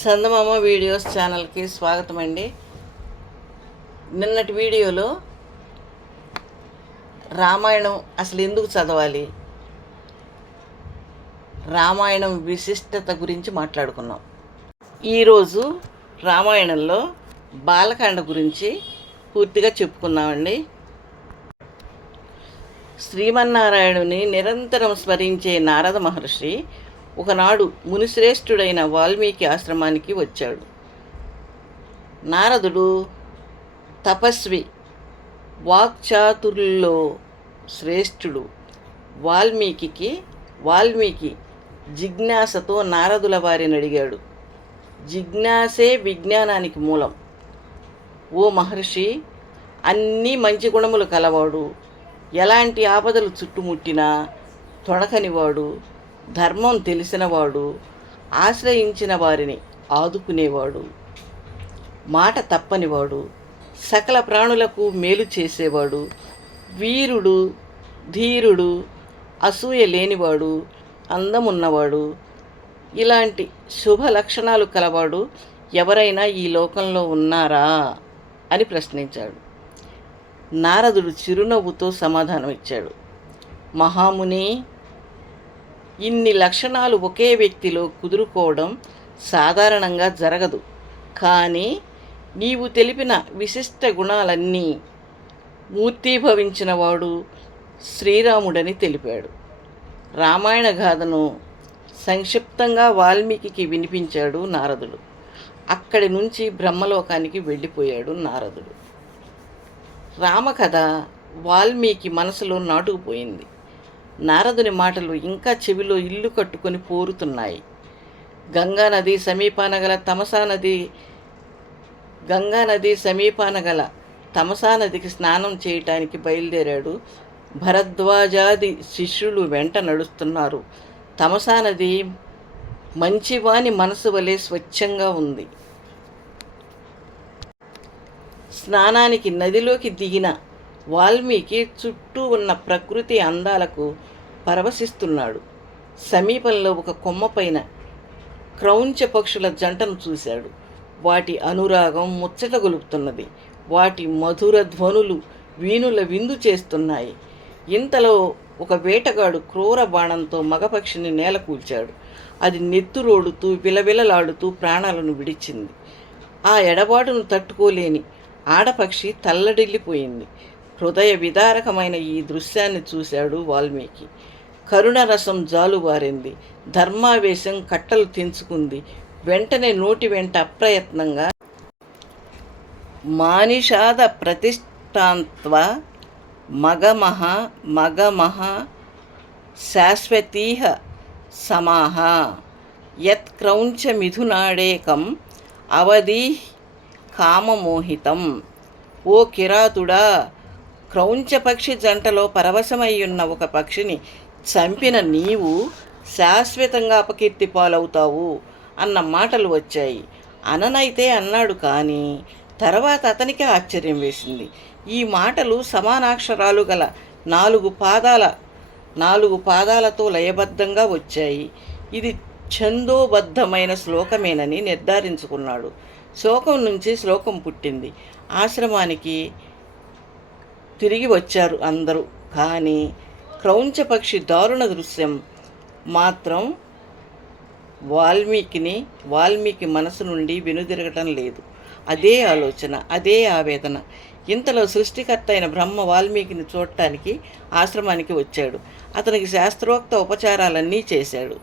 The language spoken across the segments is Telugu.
చందమామ వీడియోస్ ఛానల్కి స్వాగతం అండి. నిన్నటి వీడియోలో రామాయణం అసలు ఎందుకు చదవాలి, రామాయణం విశిష్టత గురించి మాట్లాడుకున్నాం. ఈరోజు రామాయణంలో బాలకాండ గురించి పూర్తిగా చెప్పుకుందామండి. శ్రీమన్నారాయణుని నిరంతరం స్మరించే నారద మహర్షి ఒకనాడు మునిశ్రేష్ఠుడైన వాల్మీకి ఆశ్రమానికి వచ్చాడు. నారదుడు తపస్వి, వాక్చాతుర్యుల్లో శ్రేష్ఠుడు. వాల్మీకి జిజ్ఞాసతో నారదుల వారిని అడిగాడు. జిజ్ఞాసే విజ్ఞానానికి మూలం. ఓ మహర్షి, అన్నీ మంచి గుణములు కలవాడు, ఎలాంటి ఆపదలు చుట్టుముట్టినా తొణకనివాడు, ధర్మం తెలిసినవాడు, ఆశ్రయించిన వారిని ఆదుకునేవాడు, మాట తప్పనివాడు, సకల ప్రాణులకు మేలు చేసేవాడు, వీరుడు, ధీరుడు, అసూయ లేనివాడు, అందమున్నవాడు, ఇలాంటి శుభ లక్షణాలు కలవాడు ఎవరైనా ఈ లోకంలో ఉన్నారా అని ప్రశ్నించాడు. నారదుడు చిరునవ్వుతో సమాధానం ఇచ్చాడు. మహాముని, ఇన్ని లక్షణాలు ఒకే వ్యక్తిలో కుదురుకోవడం సాధారణంగా జరగదు. కానీ నీవు తెలిపిన విశిష్ట గుణాలన్నీ మూర్తీభవించినవాడు శ్రీరాముడని తెలిపాడు. రామాయణ గాథను సంక్షిప్తంగా వాల్మీకి వినిపించాడు నారదుడు. అక్కడి నుంచి బ్రహ్మలోకానికి వెళ్ళిపోయాడు నారదుడు. రామకథ వాల్మీకి మనసులో నాటుకుపోయింది. నారదుని మాటలు ఇంకా చెవిలో ఇల్లు కట్టుకొని పోరుతున్నాయి. గంగానది సమీపాన గల తమసా నదికి స్నానం చేయటానికి బయలుదేరాడు. భరద్వాజాది శిష్యులు వెంట నడుస్తున్నారు. తమసా నది మంచివాని మనసు వలె స్వచ్ఛంగా ఉంది. స్నానానికి నదిలోకి దిగిన వాల్మీకి చుట్టూ ఉన్న ప్రకృతి అందాలకు పరవశిస్తున్నాడు. సమీపంలో ఒక కొమ్మపైన క్రౌంచ పక్షుల జంటను చూశాడు. వాటి అనురాగం ముచ్చట గొలుపుతున్నది. వాటి మధుర ధ్వనులు వీణుల విందు చేస్తున్నాయి. ఇంతలో ఒక వేటగాడు క్రూర బాణంతో మగపక్షిని నేల కూల్చాడు. అది నెత్తురోడుతూ విలవిలలాడుతూ ప్రాణాలను విడిచింది. ఆ ఎడబాటును తట్టుకోలేని ఆడపక్షి తల్లడిల్లిపోయింది. హృదయ విదారకమైన ఈ దృశ్యాన్ని చూశాడు వాల్మీకి. కరుణరసం జాలువారింది. ధర్మావేశం కట్టలు తెంచుకుంది. వెంటనే నోటి వెంట అప్రయత్నంగా మానిషాద ప్రతిష్టాంత్వ మగమహ శాశ్వతీహ సమాహ యత్క్రౌంచ మిథునాడేకం అవధి కామమోహితం. ఓ కిరాతుడా, క్రౌంచపక్షి జంటలో పరవశమయ్యున్న ఒక పక్షిని చంపిన నీవు శాశ్వతంగా అపకీర్తి పాలవుతావు అన్న మాటలు వచ్చాయి. అననైతే అన్నాడు, కానీ తర్వాత అతనికి ఆశ్చర్యం వేసింది. ఈ మాటలు సమానాక్షరాలు గల నాలుగు పాదాలతో లయబద్ధంగా వచ్చాయి. ఇది ఛందోబద్ధమైన శ్లోకమేనని నిర్ధారించుకున్నాడు. శ్లోకం నుంచి శ్లోకం పుట్టింది. ఆశ్రమానికి తిరిగి వచ్చారు అందరూ. కానీ క్రౌంచపక్షి దారుణ దృశ్యం మాత్రం వాల్మీకి మనసు నుండి వెనుదిరగటం లేదు. అదే ఆలోచన, అదే ఆవేదన. ఇంతలో సృష్టికర్త అయిన బ్రహ్మ వాల్మీకిని చూడటానికి ఆశ్రమానికి వచ్చాడు. అతనికి శాస్త్రోక్త ఉపచారాలన్నీ చేశాడు.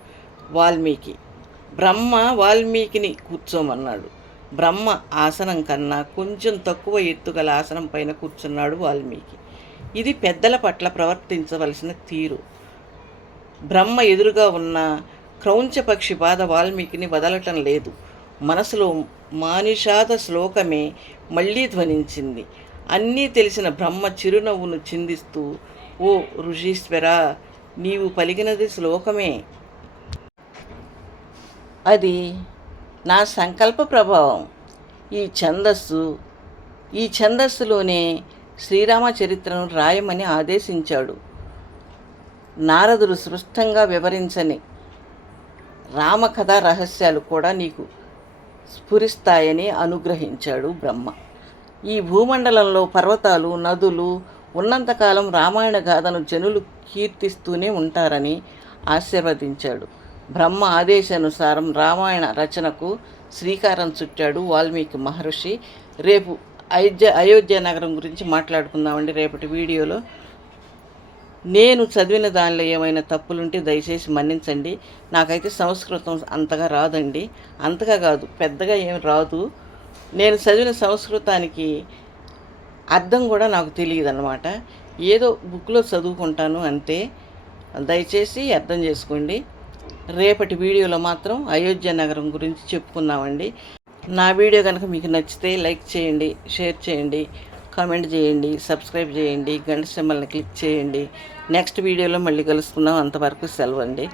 బ్రహ్మ వాల్మీకిని కూర్చోమన్నాడు. బ్రహ్మ ఆసనం కన్నా కొంచెం తక్కువ ఎత్తుగల ఆసనం పైన కూర్చున్నాడు వాల్మీకి. ఇది పెద్దల పట్ల ప్రవర్తించవలసిన తీరు. బ్రహ్మ ఎదురుగా ఉన్న క్రౌంచపక్షి బాధ వాల్మీకిని వదలటం లేదు. మనసులో మానిషాద శ్లోకమే మళ్ళీ ధ్వనించింది. అన్నీ తెలిసిన బ్రహ్మ చిరునవ్వును చిందిస్తూ, ఓ ఋషీశ్వరా, నీవు పలికినది శ్లోకమే. అది నా సంకల్ప ప్రభావం. ఈ ఛందస్సులోనే శ్రీరామచరిత్రను రాయమని ఆదేశించాడు. నారదుడు స్పష్టంగా వివరించని రామకథా రహస్యాలు కూడా నీకు స్ఫురిస్తాయని అనుగ్రహించాడు బ్రహ్మ. ఈ భూమండలంలో పర్వతాలు, నదులు ఉన్నంతకాలం రామాయణ గాథను జనులు కీర్తిస్తూనే ఉంటారని ఆశీర్వదించాడు. బ్రహ్మ ఆదేశానుసారం రామాయణ రచనకు శ్రీకారం చుట్టాడు వాల్మీకి మహర్షి. రేపు అయోధ్య నగరం గురించి మాట్లాడుకుందామండి రేపటి వీడియోలో. నేను చదివిన దానిలో ఏమైనా తప్పులుంటే దయచేసి మన్నించండి. నాకైతే సంస్కృతం అంతగా రాదండి, అంతగా కాదు పెద్దగా ఏం రాదు. నేను చదివిన సంస్కృతానికి అర్థం కూడా నాకు తెలియదు అన్నమాట. ఏదో బుక్లో చదువుకుంటాను అంతే, దయచేసి అర్థం చేసుకోండి. రేపటి వీడియోలో మాత్రం అయోధ్య నగరం గురించి చెప్పుకుందామండి. నా వీడియో కనుక మీకు నచ్చితే లైక్ చేయండి, షేర్ చేయండి, కామెంట్ చేయండి, సబ్స్క్రైబ్ చేయండి, గంట సింబల్ని క్లిక్ చేయండి. నెక్స్ట్ వీడియోలో మళ్ళీ కలుసుకుందాం. అంతవరకు సెలవు అండి.